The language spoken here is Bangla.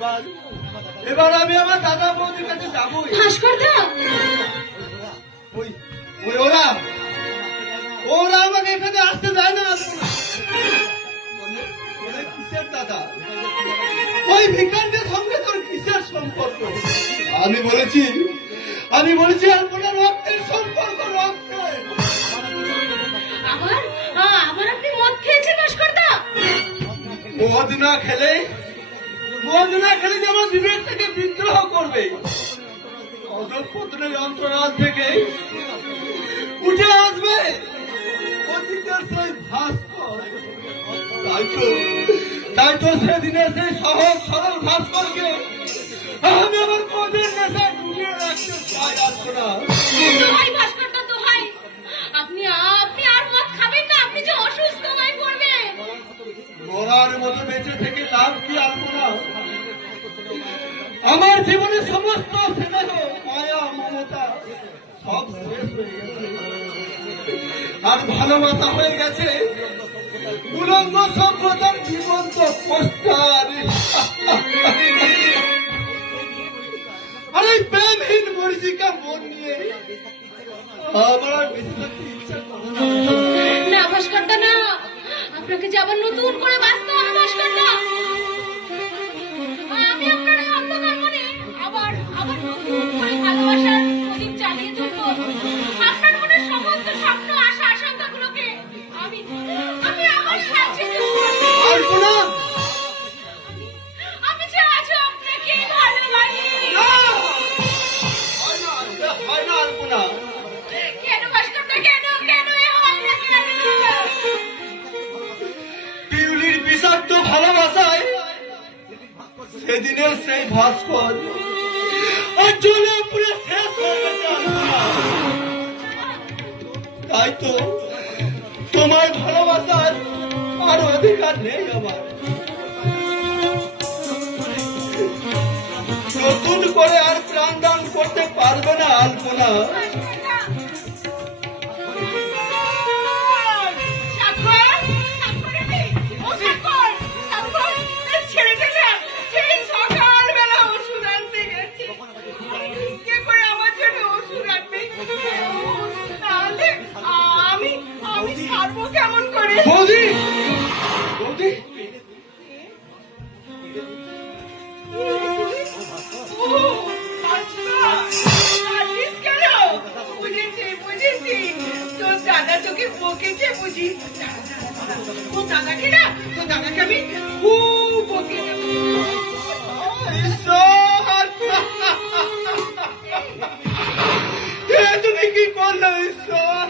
এবার এবার আমি আমার দাদা বৌদির কাছে যাবোই। ভাস্করদা! ওই ওই ওরা ওরা আমাকে এখানে আসতে দেয় না। কিসের দাদা? ওই ভিকারদের সঙ্গে তোর কিসের সম্পর্ক? আমি বলেছি আমি বলেছি আর কোনো রক্তের সম্পর্ক রক্তের আবার? আ, আবার আপনি মদ খেয়েছেন ভাস্করদা? মদ না খেলে মদ না খেলে যেমন বিবেক থেকে বিদ্রোহ করবে অধপত্রের অন্তরাল থেকে উঠে আসবে। অতীতের সেই ভাস্কর, তাই তো তাই তো সেদিনে সেই সহজ সরল ভাস্করকে আমি আমার মদের নেশায় ডুবিয়ে রাখতে চাই আসব না মরার মতো বেঁচে থেকে লাভ কি আসব না আমার জীবনে সমস্ত স্নেহ, মায়া, মমতা সব শেষ হয়ে গেছে। আর ভালোবাসা হয়ে গেছে। উলঙ্গ সভ্যতার জীবন্ত পোস্টার আর এই প্রেমহীন মরিচিকা মন নিয়ে আমার আর আপনাকে যে আবার নতুন করে বাঁচতে হবে ভাস্করদা আমি আপনার অন্ধকার মনে আবার আবার নতুন করে ভালোবাসার প্রদীপ চালিয়ে আপনার মনে সমস্ত স্বপ্ন আশা আশঙ্কাগুলোকে আমি আমি আমার সাথে আসব আমি যে আজও আপনাকে ভালোবাসি। হয় না, হয় না, সেদিনের সেই ভাস্কর। তাই তো তোমার ভালোবাসার আর অধিকার নেই আমার নতুন করে আর প্রাণ দান করতে পারবে না আলপনা বৌদি! বৌদি! ও, আচ্ছা, দাদা তোকে বকেছে বুঝি। তোর দাদাকে না দাদাকে আমি খুব বকে তুমি কি করলে ঈশ্বর?